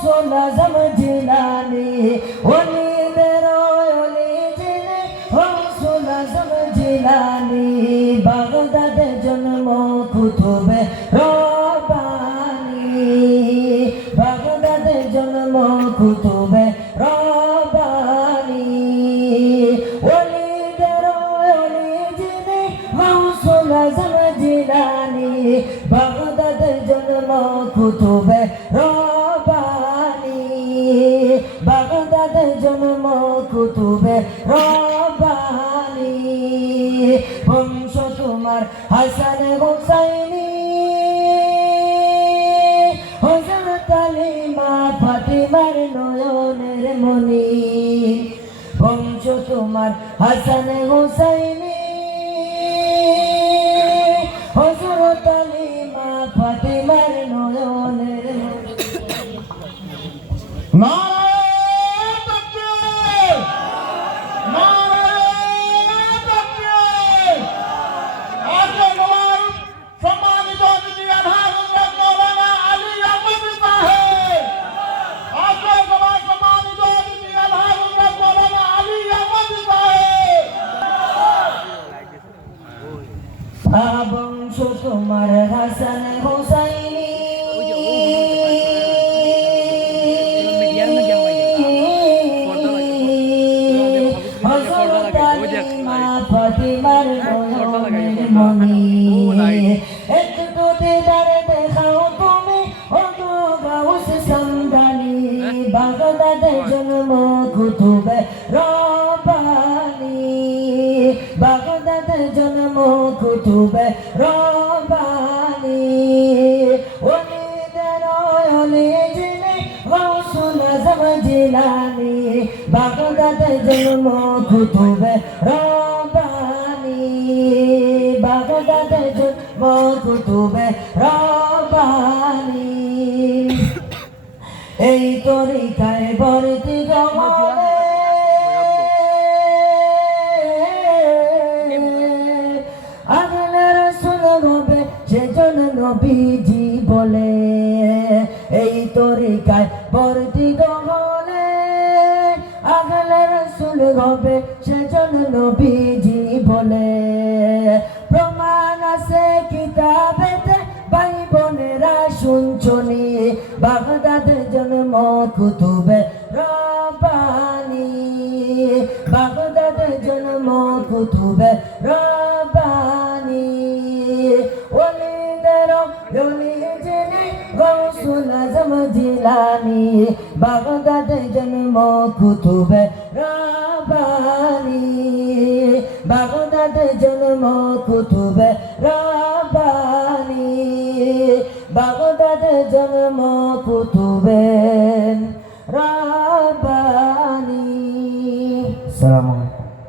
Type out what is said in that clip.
সোনা জিলানি ওলিদের ওলি জিনে ও সোনা বাগদাদে জন্ম কুতুবে রবানি। বাগদাদে জন্ম কুতুবে রবানি। ওলিদের ওলি জিনে মাউসুল আজম জিলানি, বাগদাদে জন্ম কুতুবে বাগদাদে জন্ম কুতুবে রবানি বংশ তোমার হাসান হোসাইনি। হজরত আলী মা ফাতিমার নয়নের মনি বংশ তোমার হাসান হোসাইনি। হজরত ও তো গাউস সামদানি বাগদাদে জন্ম কুতুবে রবানি বাগদাদে জন্ম কুতুবে রবানি ওলিদের ওলি জিনে গৌসুল আজম জিলানি। বাগদাদে জন্ম কুতুবে রবানি বাগদাদে জন্ম কুতুবে রবানি এই তরিকায় বর্তি গমনে সেজন নবীজি বলে, এই তরিকায় বর্তি গমনে আগলে রসুল হবে সেজন নবীজি বলে। প্রমাণ আছে কিতাবেতে ভাই বোনেরা শুনছনি বাগদাদের জন্ম কুতুবে রবানি বাগদাদের জন্ম কুতুবে গৌসুল আজম জিলানি বাগদাদের জন্ম কুতুবে রবানি। বাগদাদের জন্ম কুতুবে রবানি। বাগদাদে জন্ম কুতুবে রাবানি। সালাম